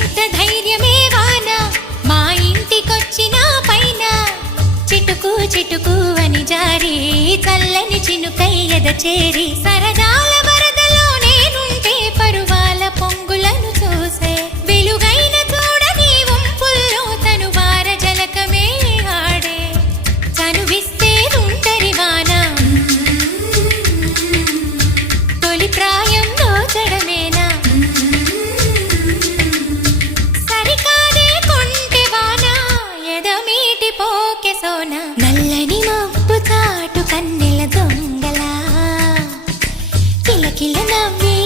ఎంత ధైర్యమే వాన? మా ఇంటికొచ్చిన పైన చిటుకు చిటుకు అని జారి చల్లని చినుకై ఎద చేరి సరదాల పోకె సోనా. నల్లని మబ్బు చాటు కన్నెల దొంగలా. కిల కిల నవ్వే